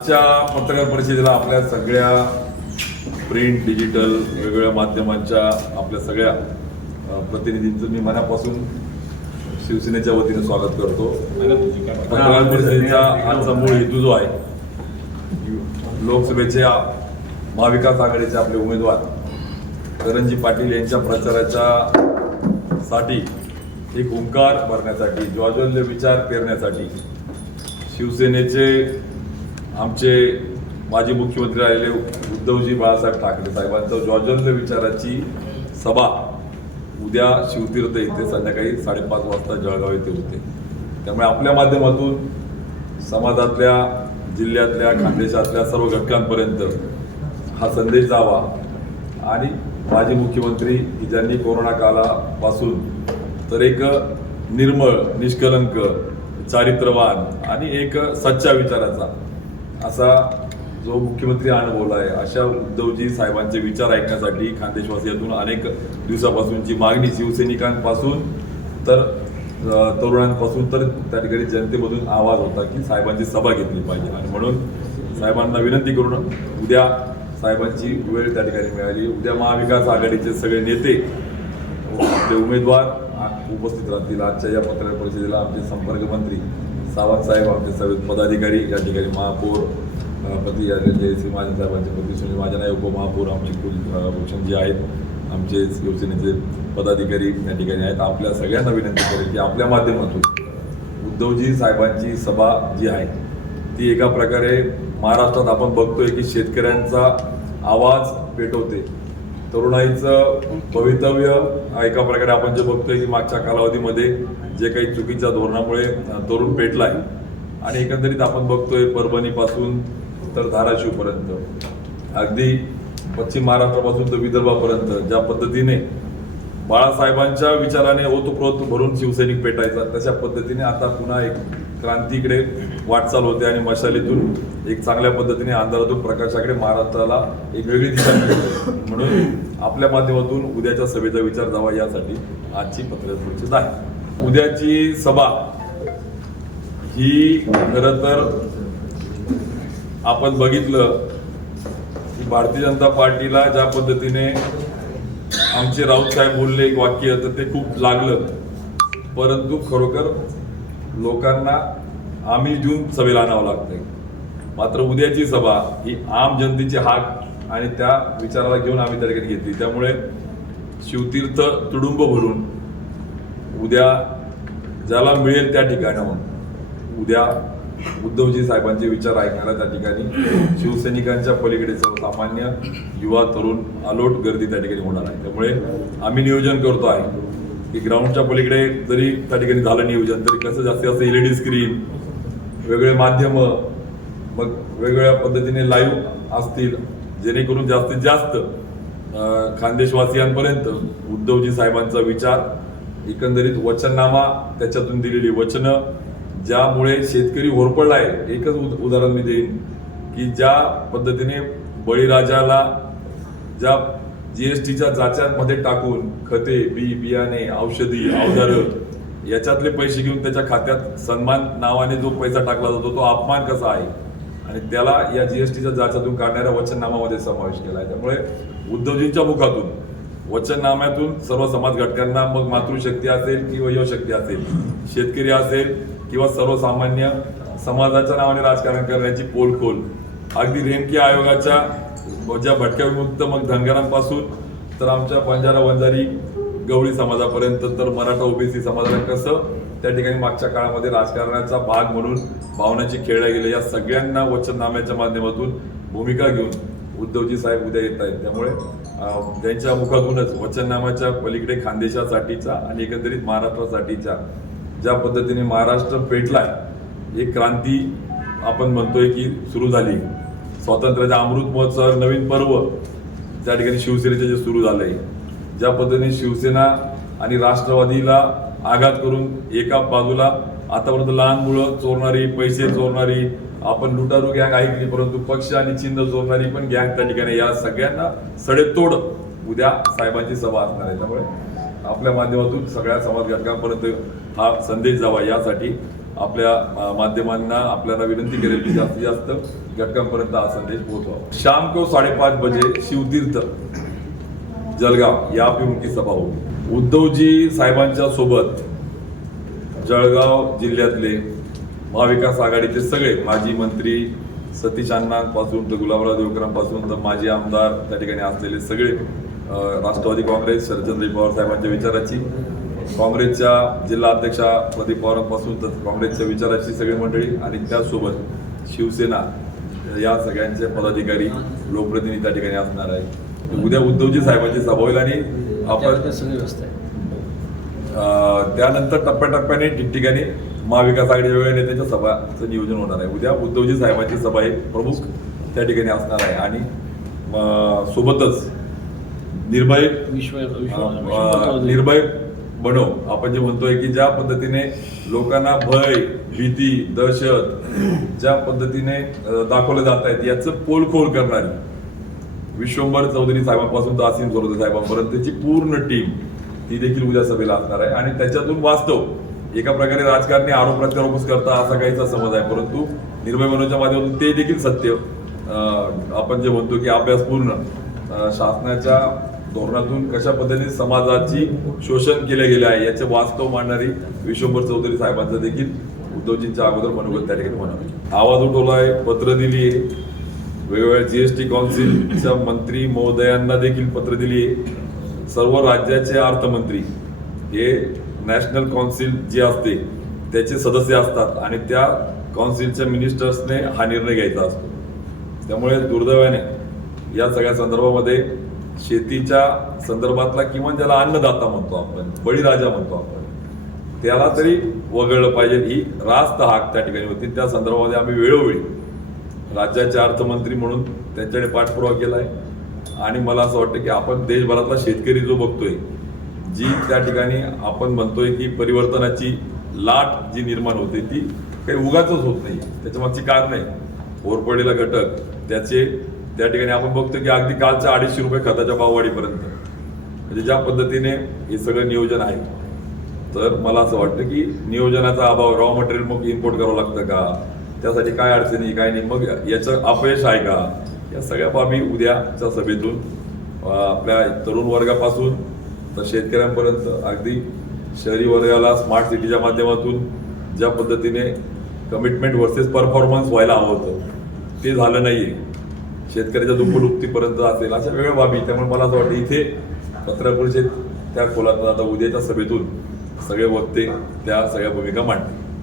आजच्या पत्रकार परिषदेला आपल्या सगळ्या प्रिंट डिजिटल वेगवेगळ्या माध्यमांच्या आपल्या सगळ्या प्रतिनिधींचं मी मनापासून शिवसेनेच्या वतीने स्वागत करतो. पत्रकार परिषदेचा आजचा मूळ हेतू जो आहे लोकसभेच्या महाविकास आघाडीचे आपले उमेदवार करंजी पाटील यांच्या प्रचाराच्या साठी एक ओंकार भरण्यासाठी ज्वाज्वल्य विचार पेरण्यासाठी शिवसेनेचे आमचे माजी मुख्यमंत्री राहिलेले उद्धवजी बाळासाहेब ठाकरे साहेबांचं ज्वाज्वल्य विचाराची सभा. उद्या शिवतीर्थ येथे संध्याकाळी साडेपाच वाजता जळगाव येथे होते. त्यामुळे आपल्या माध्यमातून समाजातल्या जिल्ह्यातल्या खानदेशातल्या सर्व घटकांपर्यंत हा संदेश जावा. आणि माजी मुख्यमंत्री की ज्यांनी कोरोना कालापासून तर एक निर्मळ निष्कलंक चारित्र्यवान आणि एक सच्चा विचाराचा असा जो मुख्यमंत्री अनुभवला आहे अशा उद्धवजी साहेबांचे विचार ऐकण्यासाठी खानदेशवासियातून अनेक दिवसापासूनची मागणी शिवसैनिकांपासून तर तरुणांपासून तर त्या ठिकाणी जनतेमधून आवाज होता की साहेबांची सभा घेतली पाहिजे. आणि म्हणून साहेबांना विनंती करून उद्या साहेबांची वेळ त्या ठिकाणी मिळाली. उद्या महाविकास आघाडीचे सगळे नेते आपले उमेदवार उपस्थित राहतील. आजच्या या पत्रकार परिषदेला आमचे संपर्क मंत्री सावंत साहेब आमचे सर्व पदाधिकारी या ठिकाणी महापौर पती आलेले श्री महाजन साहेबांचे पती सुनील महाजन आहे उपमहापौर आमचे कुल- भूषणजी आहेत आमचे शिवसेनेचे पदाधिकारी या ठिकाणी आहेत. आपल्या सगळ्यांना विनंती करेल की आपल्या माध्यमातून उद्धवजी साहेबांची सभा जी आहे ती एका प्रकारे महाराष्ट्रात आपण बघतोय की शेतकऱ्यांचा आवाज पेटवते. तरुणाईचं भवितव्य एका प्रकारे आपण जे बघतोय की मागच्या कालावधीमध्ये जे काही चुकीच्या धोरणामुळे तरुण तरुण पेटलाय आणि एकंदरीत आपण बघतोय परभणीपासून तर धाराशिवपर्यंत. अगदी पश्चिम महाराष्ट्रापासून तर विदर्भापर्यंत ज्या पद्धतीने बाळासाहेबांच्या विचाराने ओतप्रोत भरून शिवसैनिक पेटायचा. तशा पद्धतीने आता पुन्हा एक क्रांतीकडे वाटचाल होते आणि मशालीतून एक चांगल्या पद्धतीने अंधारातून प्रकाशाकडे महाराष्ट्राला एक वेगळी दिशा मिळते. म्हणून आपल्या माध्यमातून उद्याच्या सभेचा विचार जावा यासाठी आजची पत्रकार परिषद आहे. उद्याची सभा ही खर तर आपण बघितलं की भारतीय जनता पार्टीला ज्या पद्धतीने आमचे राऊत साहेब बोलले एक वाक्य तर ते खूप लागलं. परंतु खरोखर लोकांना आम्ही देऊन सभेला आणावं लागतंय. मात्र उद्याची सभा ही आम जनतेची हाक आणि त्या विचाराला घेऊन आम्ही त्या ठिकाणी घेतली. त्यामुळे शिवतीर्थ तुडुंब भरून उद्या ज्याला मिळेल त्या ठिकाणाहून उद्या उद्धवजी साहेबांचे विचार ऐकण्याला त्या ठिकाणी शिवसैनिकांच्या पलीकडे सर्वसामान्य युवा तरुण अलोट गर्दी त्या ठिकाणी होणार आहे. त्यामुळे आम्ही नियोजन करतो आहे की ग्राउंडच्या पलीकडे जरी त्या ठिकाणी झालं नियोजन तरी कसं जास्तीत जास्त एल ई डी स्क्रीन वेगळे माध्यम मग वेगवेगळ्या पद्धतीने लाईव्ह असतील जेणेकरून जास्तीत जास्त खानदेशवासियांपर्यंत उद्धवजी साहेबांचा विचार एकंदरीत वचननामा त्याच्यातून दिलेली वचनं ज्यामुळे शेतकरी होरपळलाय एकच उद- उदाहरण मी देईन की ज्या पद्धतीने बळीराजाला ज्या जी एस टीच्या जाच्यामध्ये टाकून खते बी बियाणे औषधी अवजारं याच्यातले पैसे घेऊन त्याच्या खात्यात सन्मान नावाने जो पैसा टाकला जातो तो अपमान कसा आहे? आणि त्याला या जी एस टीच्या जाच्यातून काढणाऱ्या वचननामामध्ये समावेश केला आहे. त्यामुळे उद्धवजींच्या मुखातून वचननाम्यातून सर्व समाज घटकांना मग मातृशक्ती असेल किंवा युवशक्ती असेल शेतकरी असेल किंवा सर्वसामान्य समाजाच्या नावाने राजकारण करण्याची पोलखोल. अगदी रेणकी आयोगाच्या ज्या भटक्या विमुक्त मग धनगरांपासून तर आमच्या बंजारा वंजारी गवळी समाजापर्यंत तर मराठा ओबीसी समाजाला कसं त्या ठिकाणी मागच्या काळामध्ये राजकारणाचा भाग म्हणून भावनाची खेळल्या गेले या सगळ्यांना वचननाम्याच्या माध्यमातून भूमिका घेऊन उद्धवजी साहेब उद्या येत आहेत. त्यामुळे त्यांच्या मुखातूनच वचननाम्याच्या पलीकडे खानदेशासाठीचा आणि एकंदरीत महाराष्ट्रासाठीच्या ज्या पद्धतीने महाराष्ट्र पेटलाय एक क्रांती आपण म्हणतोय की सुरू झाली. स्वातंत्र्याचा अमृत महोत्सव नवीन पर्व त्या ठिकाणी शिवसेनेचे जे सुरू झालंय. ज्या पद्धतीने शिवसेना आणि राष्ट्रवादीला आघात करून एका बाजूला आतापर्यंत लहान मुलं चोरणारी पैसे चोरणारी आपण लुटारू गँग ऐकली परंतु पक्ष आणि चिन्ह चोरणारी पण गँग त्या ठिकाणी या सगळ्यांना सडेतोड उद्या साहेबांची सभा असणार आहे. त्यामुळे आपल्या माध्यमातून सगळ्या समाज घटकांपर्यंत हा संदेश जावा यासाठी आपल्या माध्यमांना आपल्याला विनंती करेल की जास्तीत जास्त घटकांपर्यंत हा संदेश पोहोचवा. शाम को साडेपाच बजे शिवतीर्थ जळगाव या अभिमुखी सभा होती उद्धवजी साहेबांच्या सोबत जळगाव जिल्ह्यातले महाविकास आघाडीचे सगळे माजी मंत्री सतीश अण्णांपासून तर गुलाबराव देवकरांपासून तर माजी आमदार त्या ठिकाणी असलेले सगळे राष्ट्रवादी काँग्रेस शरदचंद्र पवार साहेबांच्या विचाराची काँग्रेसच्या जिल्हा अध्यक्षा प्रदीप पवारांपासून तर काँग्रेसच्या विचाराची सगळी मंडळी आणि त्यासोबत शिवसेना या सगळ्यांचे पदाधिकारी लोकप्रतिनिधी त्या ठिकाणी असणार आहे उद्या उद्धवजी साहेबांची सभा होईल आणि आपण त्यानंतर टप्प्याटप्प्याने ठिकठिकाणी महाविकास आघाडी वेगवेगळ्या नेत्यांच्या सभाचं नियोजन होणार आहे. उद्या उद्धवजी साहेबांची सभा एक प्रमुख त्या ठिकाणी असणार आहे. आणि सोबतच निर्भय निर्भय बनव आपण जे म्हणतोय की ज्या पद्धतीने लोकांना भय भीती दहशत ज्या पद्धतीने अं, दाखवलं जात आहेत याचं पोलखोल करणारी विश्वंभर चौधरी साहेबांपासून तर असीम साहेबांपर्यंत त्याची पूर्ण टीम ती देखील उद्या सभेला असणार आहे. आणि त्याच्यातून वास्तव एका प्रकारे राजकारणी आरोप प्रत्यारोपच करता असा काहीचा समज आहे. परंतु निर्भय मनोच्या माध्यमातून ते देखील सत्य. अं, आपण जे म्हणतो की अभ्यासपूर्ण शासनाच्या धोरणातून कशा पद्धतीने समाजाची शोषण केले गेले आहे याचे वास्तव मांडणारी विश्वंभर चौधरी साहेबांचं देखील उद्धवजींच्या अगोदर मनोगत त्या ठिकाणी म्हणावे आवाज उठवला आहे पत्र दिली आहे वेगवेगळ्या जीएसटी काउन्सिलच्या मंत्री महोदयांना देखील पत्र दिली आहे सर्व राज्याचे अर्थमंत्री हे नॅशनल काउन्सिल जे असते त्याचे सदस्य असतात आणि त्या काउन्सिलच्या मिनिस्टर्सने हा निर्णय घ्यायचा असतो. त्यामुळे दुर्दैवाने या सगळ्या संदर्भामध्ये शेतीच्या संदर्भातला किंवा ज्याला अन्नदाता म्हणतो आपण बळीराजा म्हणतो आपण त्याला तरी वगळलं पाहिजे. ही रास्त हाक त्या ठिकाणी होती. त्या संदर्भामध्ये आम्ही वेळोवेळी राज्याचे अर्थमंत्री म्हणून त्यांच्याकडे पाठपुरावा केला आहे आणि मला असं वाटतं की आपण देशभरातला शेतकरी जो बघतोय जी त्या ठिकाणी आपण म्हणतोय की परिवर्तनाची लाट जी निर्माण होते ती काही उगाच होत नाही. त्याच्यामागची कारण आहे. होरपडेला घटक त्याचे त्या ठिकाणी आपण बघतो की अगदी कालच्या अडीचशे रुपये खताच्या भाववाढीपर्यंत म्हणजे ज्या पद्धतीने हे सगळं नियोजन आहे तर मला असं वाटतं की नियोजनाचा अभाव रॉ मटेरियल मग इम्पोर्ट करावं लागतं का? त्यासाठी काय अडचणी काय नाही? मग याचं अपयश आहे का? या सगळ्या बाबी उद्याच्या सभेतून आपल्या तरुण वर्गापासून तर शेतकऱ्यांपर्यंत अगदी शहरी वर्गाला स्मार्ट सिटीच्या माध्यमातून ज्या पद्धतीने कमिटमेंट वर्सेस परफॉर्मन्स व्हायला हवं होतं ते झालं नाही आहे शेतकऱ्याच्या दुप्पट असेल अशा वेगळ्या बाबी त्यामुळे मला असं वाटतं इथे पत्रकार त्या खोलात आता उद्याच्या सभेतून सगळे वक्ते त्या सगळ्या भूमिका मांडतील.